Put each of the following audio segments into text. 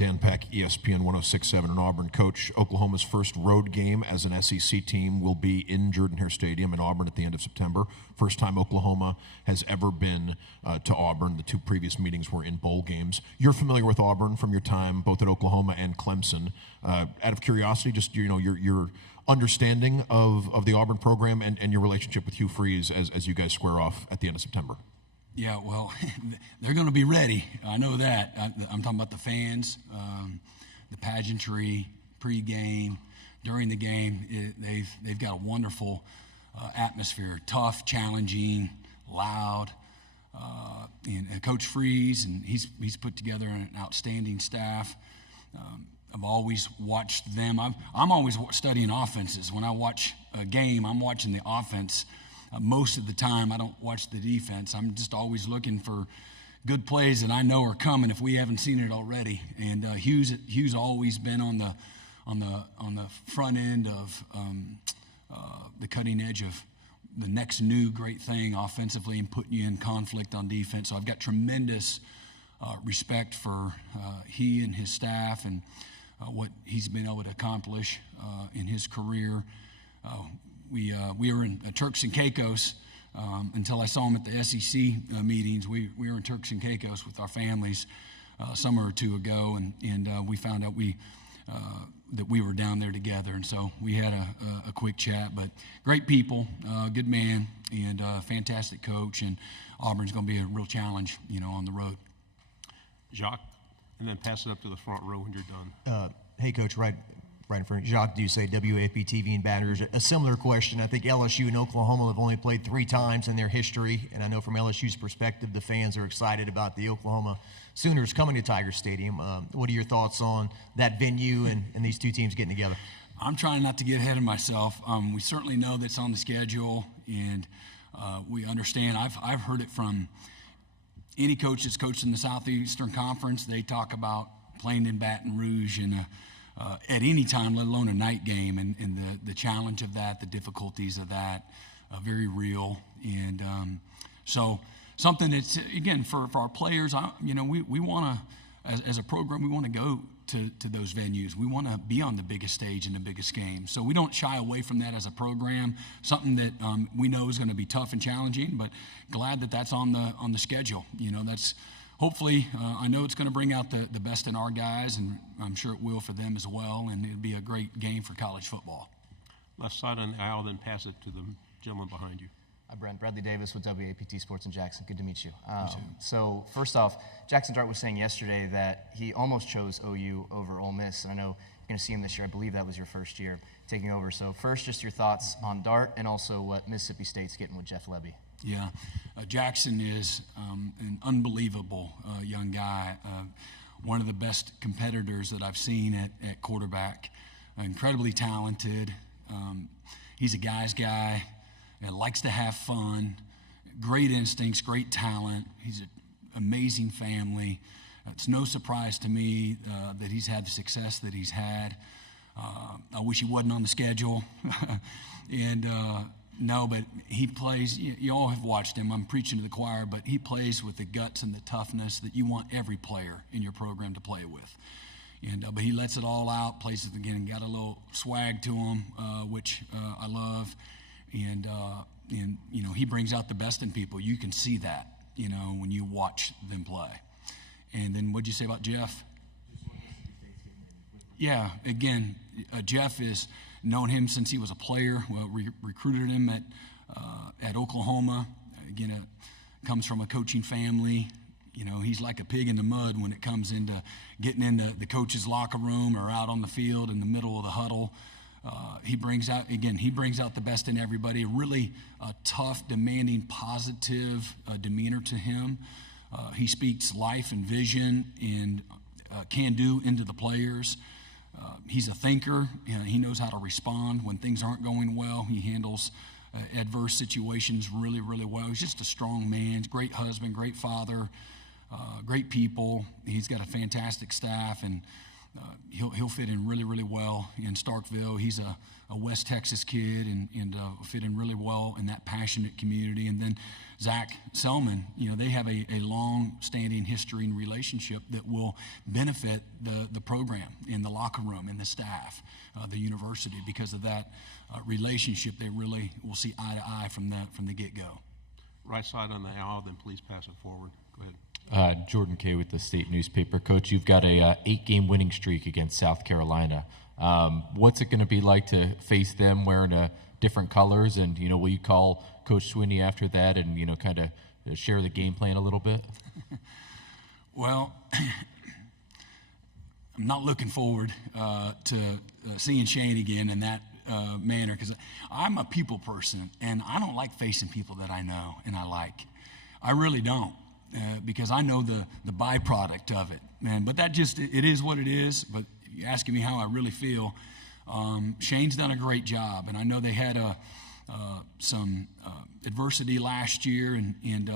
Dan Peck, ESPN 106.7 in Auburn. Coach, Oklahoma's first road game as an SEC team will be in Jordan-Hare Stadium in Auburn at the end of September. First time Oklahoma has ever been to Auburn. The two previous meetings were in bowl games. You're familiar with Auburn from your time both at Oklahoma and Clemson. Out of curiosity, just your understanding of the Auburn program and your relationship with Hugh Freeze as you guys square off at the end of September. Yeah, well, they're going to be ready. I know that. I'm talking about the fans, the pageantry, pregame, during the game. They've got a wonderful atmosphere, tough, challenging, loud. And Coach Freeze, and he's put together an outstanding staff. I've always watched them. I'm always studying offenses. When I watch a game, I'm watching the offense. Most of the time, I don't watch the defense. I'm just always looking for good plays that I know are coming if we haven't seen it already. And Hugh's always been on the front end of the cutting edge of the next new great thing offensively and putting you in conflict on defense. So I've got tremendous respect for he and his staff and what he's been able to accomplish in his career. We were in Turks and Caicos until I saw him at the SEC meetings. We were in Turks and Caicos with our families a summer or two ago, and we found out that we were down there together. And so we had a quick chat. But great people, good man, and fantastic coach. And Auburn's going to be a real challenge, on the road. Jacques, and then pass it up to the front row when you're done. Hey, Coach, right in front of Jacques Doucet, WAP-TV in Baton Rouge. A similar question. I think LSU and Oklahoma have only played 3 times in their history, and I know from LSU's perspective, the fans are excited about the Oklahoma Sooners coming to Tiger Stadium. What are your thoughts on that venue and these two teams getting together? I'm trying not to get ahead of myself. We certainly know that's on the schedule, and we understand. I've heard it from any coach that's coached in the Southeastern Conference. They talk about playing in Baton Rouge and at any time, let alone a night game, and the challenge of that, the difficulties of that, very real. And so something that's, again, for our players, we want to, as a program, we want to go to those venues. We want to be on the biggest stage in the biggest game. So we don't shy away from that as a program, something that we know is going to be tough and challenging, but glad that that's on the schedule. That's hopefully, I know it's going to bring out the best in our guys, and I'm sure it will for them as well, and it'll be a great game for college football. Left side on the aisle, then pass it to the gentleman behind you. Hi, Brent. Bradley Davis with WAPT Sports in Jackson. Good to meet you. So first off, Jackson Dart was saying yesterday that he almost chose OU over Ole Miss. And I know you're going to see him this year. I believe that was your first year taking over. So first, just your thoughts on Dart and also what Mississippi State's getting with Jeff Lebby. Yeah, Jackson is an unbelievable young guy, one of the best competitors that I've seen at quarterback, incredibly talented. He's a guy's guy, likes to have fun, great instincts, great talent. He's an amazing family. It's no surprise to me that he's had the success that he's had. I wish he wasn't on the schedule. No, but he plays, you all have watched him, I'm preaching to the choir, but he plays with the guts and the toughness that you want every player in your program to play with. But he lets it all out, plays it again, and got a little swag to him, which I love. And he brings out the best in people. You can see that, when you watch them play. And then what'd you say about Jeff? Yeah, again, Jeff is known him since he was a player. Well, recruited him at Oklahoma. Again, comes from a coaching family. He's like a pig in the mud when it comes into getting into the coach's locker room or out on the field in the middle of the huddle. He brings out the best in everybody. Really tough, demanding, positive demeanor to him. He speaks life and vision and can-do into the players. He's a thinker. He knows how to respond when things aren't going well. He handles adverse situations really, really well. He's just a strong man, great husband, great father, great people. He's got a fantastic staff, and he'll fit in really, really well in Starkville. He's a West Texas kid and fit in really well in that passionate community. And then Zach Selman, they have a long-standing history and relationship that will benefit the program and the locker room and the staff, the university, because of that relationship. They really will see eye to eye from the get-go. Right side on the aisle, then please pass it forward. Go ahead. Jordan Kay with the State Newspaper. Coach, you've got a 8-game winning streak against South Carolina. What's it going to be like to face them wearing different colors? And, will you call Coach Swinney after that and, kind of share the game plan a little bit? Well, I'm not looking forward to seeing Shane again in that manner, because I'm a people person, and I don't like facing people that I know and I like. I really don't. Because I know the byproduct of it, man. But it is what it is. But you're asking me how I really feel. Shane's done a great job, and I know they had some adversity last year and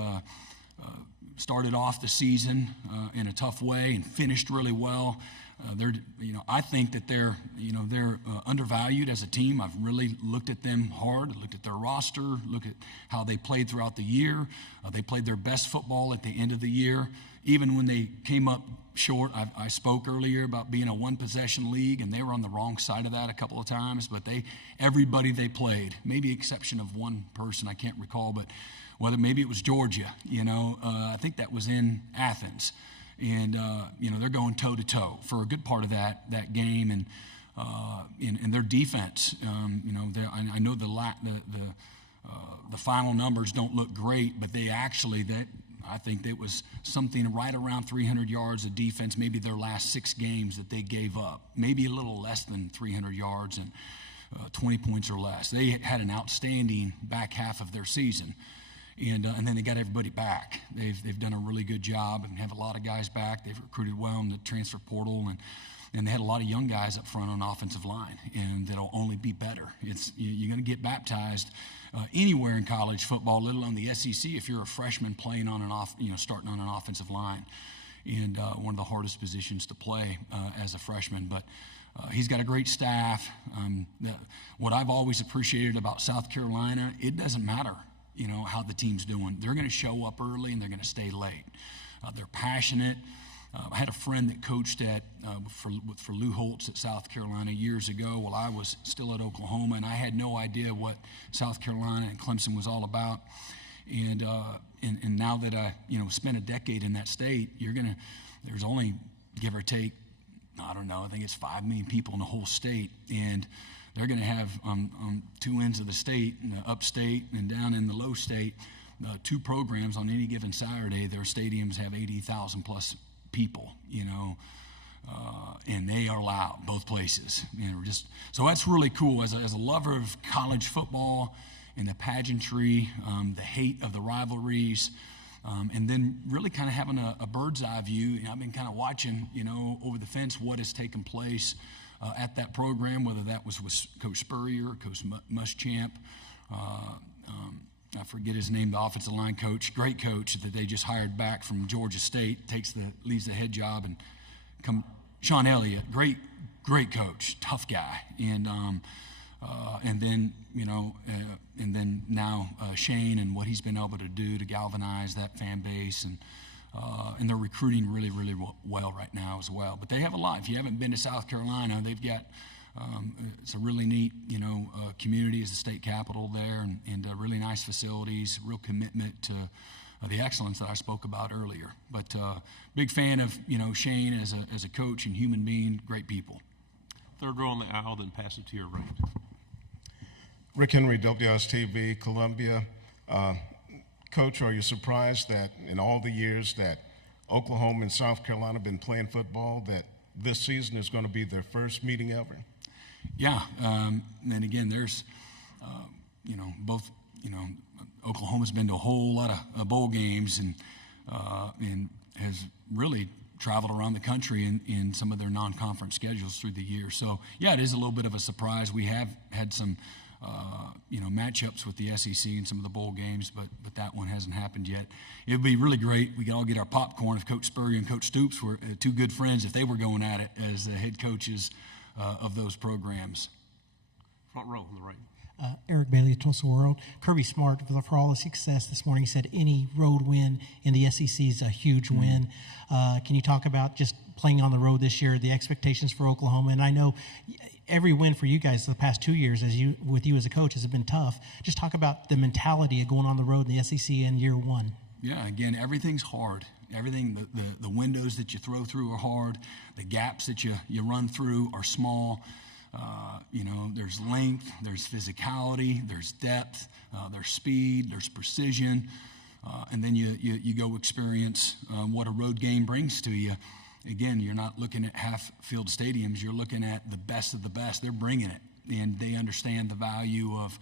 started off the season in a tough way and finished really well. I think that they're undervalued as a team. I've really looked at them hard, looked at their roster, looked at how they played throughout the year. They played their best football at the end of the year. Even when they came up short, I spoke earlier about being a one-possession league, and they were on the wrong side of that a couple of times. But everybody they played, maybe exception of one person, I can't recall, but maybe it was Georgia. I think that was in Athens. And they're going toe to toe for a good part of that game, and their defense. I know the final numbers don't look great, but I think that was something right around 300 yards of defense. Maybe their last 6 games that they gave up, maybe a little less than 300 yards and 20 points or less. They had an outstanding back half of their season. And then they got everybody back. They've done a really good job and have a lot of guys back. They've recruited well in the transfer portal, and they had a lot of young guys up front on the offensive line, and that'll only be better. You're going to get baptized anywhere in college football, let alone the SEC, if you're a freshman playing on starting on an offensive line, and one of the hardest positions to play as a freshman. But he's got a great staff. What I've always appreciated about South Carolina, it doesn't matter how the team's doing. They're going to show up early and they're going to stay late. They're passionate. I had a friend that coached for Lou Holtz at South Carolina years ago while I was still at Oklahoma, and I had no idea what South Carolina and Clemson was all about. And now that I spent a decade in that state, there's only, give or take, I don't know, I think it's 5 million people in the whole state, and they're going to have on 2 ends of the state, in the upstate and down in the low state, 2 programs on any given Saturday. Their stadiums have 80,000 plus people, and they are loud both places. So that's really cool. As a lover of college football and the pageantry, the hate of the rivalries, and then really kind of having a bird's eye view. I've been kind of watching, over the fence what has taken place at that program, whether that was with Coach Spurrier, Coach Muschamp, I forget his name, the offensive line coach, great coach that they just hired back from Georgia State, leaves the head job, and Sean Elliott, great coach, tough guy, and then now Shane and what he's been able to do to galvanize that fan base, and they're recruiting really, really well right now as well. But they have a lot. If you haven't been to South Carolina, they've got it's a really neat, community as the state capital there, and really nice facilities, real commitment to the excellence that I spoke about earlier. But big fan of, Shane as a coach and human being, great people. Third row on the aisle, then pass it to your right. Rick Henry, WSTV, Columbia. Coach, are you surprised that in all the years that Oklahoma and South Carolina have been playing football, that this season is going to be their first meeting ever? Yeah, and again, there's, both, Oklahoma's been to a whole lot of bowl games and has really traveled around the country in some of their non-conference schedules through the year. So, yeah, it is a little bit of a surprise. We have had some matchups with the SEC and some of the bowl games, but that one hasn't happened yet. It would be really great. We could all get our popcorn if Coach Spurrier and Coach Stoops were two good friends, if they were going at it as the head coaches of those programs. Front row on the right. Eric Bailey of Tulsa World. Kirby Smart, for all the success this morning, said any road win in the SEC is a huge win. Can you talk about just playing on the road this year, the expectations for Oklahoma? And I know every win for you guys the past 2 years, with you as a coach, has been tough. Just talk about the mentality of going on the road in the SEC in year one. Yeah, again, everything's hard. Everything, the windows that you throw through are hard. The gaps that you run through are small. There's length, there's physicality, there's depth, there's speed, there's precision, and then you go experience what a road game brings to you. Again, you're not looking at half-field stadiums. You're looking at the best of the best. They're bringing it, and they understand the value of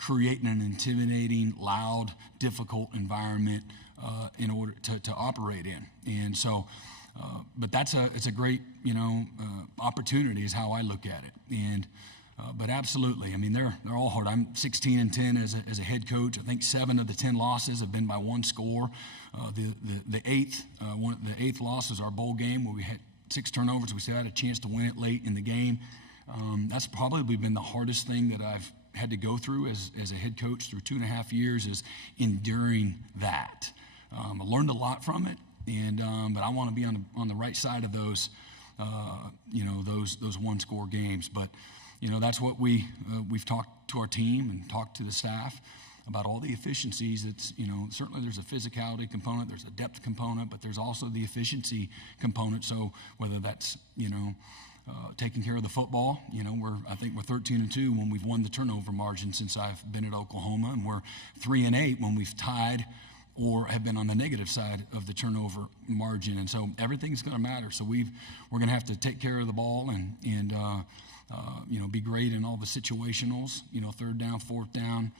creating an intimidating, loud, difficult environment in order to operate in. And so, but it's a great opportunity is how I look at it. And but absolutely, I mean they're all hard. I'm 16-10 as a head coach. I think 7 of the 10 losses have been by one score. The eighth loss is our bowl game where we had 6 turnovers. We still had a chance to win it late in the game. That's probably been the hardest thing that I've had to go through as a head coach through 2.5 years is enduring that. I learned a lot from it, and but I want to be on the right side of those those one-score games. But that's what we've talked to our team and talked to the staff about all the efficiencies. It's certainly there's a physicality component, there's a depth component, but there's also the efficiency component. So whether that's taking care of the football, I think we're 13-2 when we've won the turnover margin since I've been at Oklahoma, and we're 3-8 when we've tied or have been on the negative side of the turnover margin. And so everything's going to matter. So we're going to have to take care of the ball and be great in all the situationals, 3rd down, 4th down,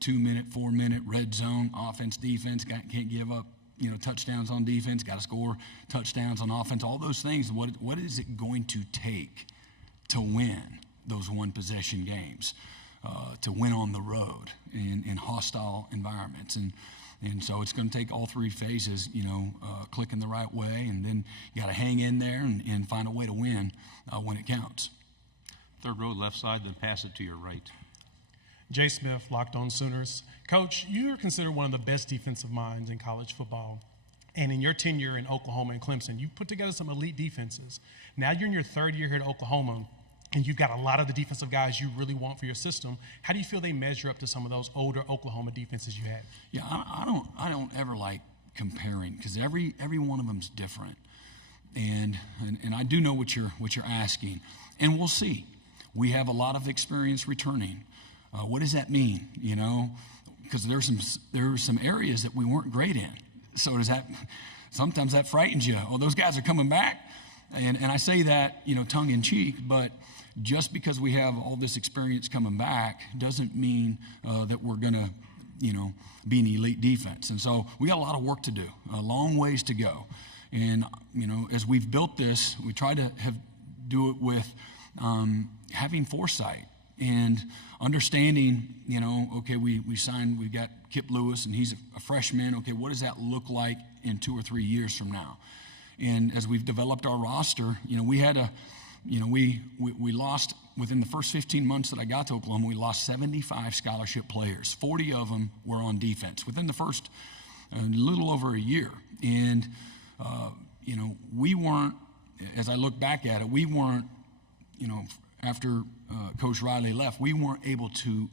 2-minute, 4-minute, red zone, offense, defense, can't give up, touchdowns on defense, got to score touchdowns on offense, all those things. What is it going to take to win those one-possession games, to win on the road in hostile environments? And so it's going to take all 3 phases, clicking the right way, and then you got to hang in there and find a way to win when it counts. 3rd row, left side, then pass it to your right. Jay Smith, Locked On Sooners. Coach, you are considered one of the best defensive minds in college football. And in your tenure in Oklahoma and Clemson, you put together some elite defenses. Now you're in your 3rd year here at Oklahoma, and you've got a lot of the defensive guys you really want for your system. How do you feel they measure up to some of those older Oklahoma defenses you had? Yeah, I don't ever like comparing because every one of them's different, and I do know what you're asking, and we'll see. We have a lot of experience returning. What does that mean? Because there are some areas that we weren't great in. So sometimes that frightens you. Oh, those guys are coming back, and I say that tongue in cheek, but just because we have all this experience coming back doesn't mean that we're going to be an elite defense. And so we got a lot of work to do, a long ways to go. And as we've built this, we try to do it with having foresight and understanding, okay, we've got Kip Lewis and he's a freshman. Okay, what does that look like in 2 or 3 years from now? And as we've developed our roster, we had we lost within the first 15 months that I got to Oklahoma, we lost 75 scholarship players. 40 of them were on defense within the first little over a year. And, we weren't, as I look back at it, we weren't, after Coach Riley left, we weren't able to,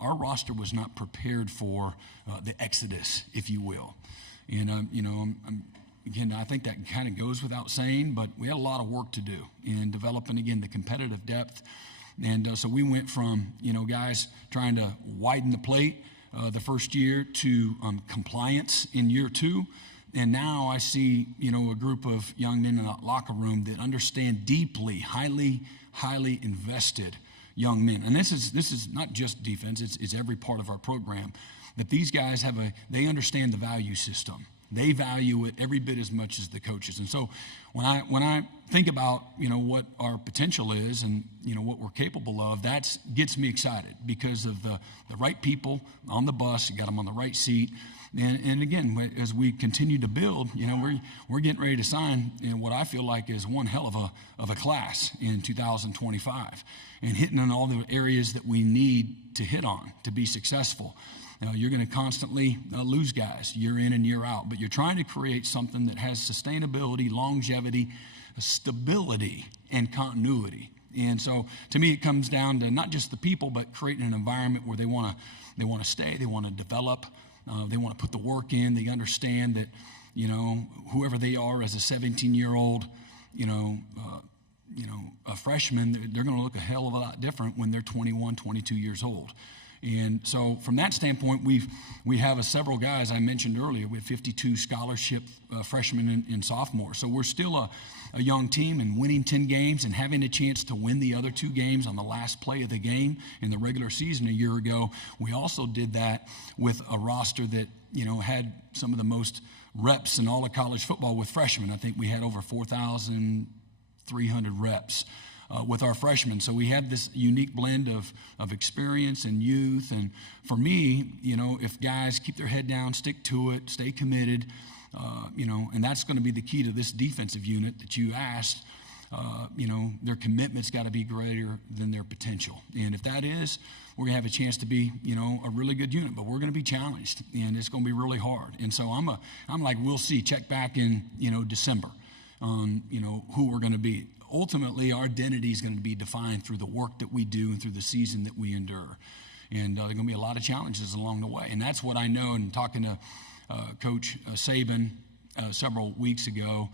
our roster was not prepared for the exodus, if you will. And, again, I think that kind of goes without saying, but we had a lot of work to do in developing, again, the competitive depth. And so we went from, guys trying to widen the plate the first year to compliance in year 2. And now I see, a group of young men in that locker room that understand deeply, highly invested young men. And this is not just defense, it's every part of our program. That these guys they understand the value system. They value it every bit as much as the coaches. And so when I think about, what our potential is and, what we're capable of, that gets me excited because of the right people on the bus. You got them on the right seat. And again, as we continue to build, we're getting ready to sign what I feel like is one hell of a class in 2025 and hitting on all the areas that we need to hit on to be successful. You're going to constantly lose guys year in and year out, but you're trying to create something that has sustainability, longevity, stability, and continuity. And so, to me, it comes down to not just the people, but creating an environment where they want to stay, they want to develop, they want to put the work in. They understand that, whoever they are as a 17-year-old, a freshman, they're going to look a hell of a lot different when they're 21, 22 years old. And so from that standpoint, we have several guys I mentioned earlier. We have 52 scholarship freshmen and sophomores. So we're still a young team, and winning 10 games and having a chance to win the other 2 games on the last play of the game in the regular season a year ago. We also did that with a roster that, had some of the most reps in all of college football with freshmen. I think we had over 4,300 reps with our freshmen. So we have this unique blend of experience and youth. And for me, if guys keep their head down, stick to it, stay committed, and that's going to be the key to this defensive unit that you asked. Their commitment's got to be greater than their potential. And if that is, we're going to have a chance to be, a really good unit, but we're going to be challenged, and it's going to be really hard. And so I'm like, we'll see. Check back in, December on, who we're going to be. Ultimately, our identity is going to be defined through the work that we do and through the season that we endure. And there are going to be a lot of challenges along the way. And that's what I know. And talking to Coach Saban several weeks ago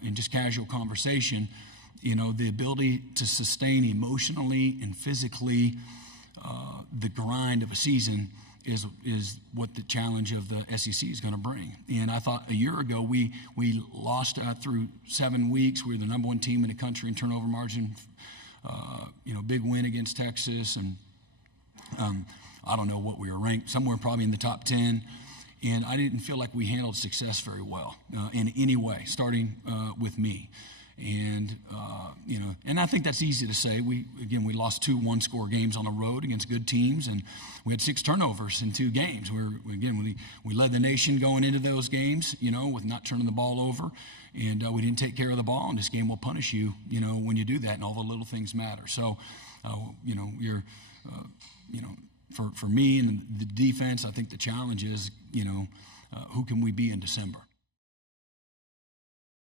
in just casual conversation, the ability to sustain emotionally and physically the grind of a season is what the challenge of the SEC is going to bring. And I thought a year ago we lost through 7 weeks. We were the number 1 team in the country in turnover margin. Big win against Texas, and I don't know what we were ranked, somewhere probably in the top 10. And I didn't feel like we handled success very well in any way, starting with me. And, and I think that's easy to say. We lost 2 one-score games on the road against good teams, and we had 6 turnovers in 2 games. We led the nation going into those games, with not turning the ball over, and we didn't take care of the ball, and this game will punish you, when you do that, and all the little things matter. So, for me and the defense, I think the challenge is, who can we be in December?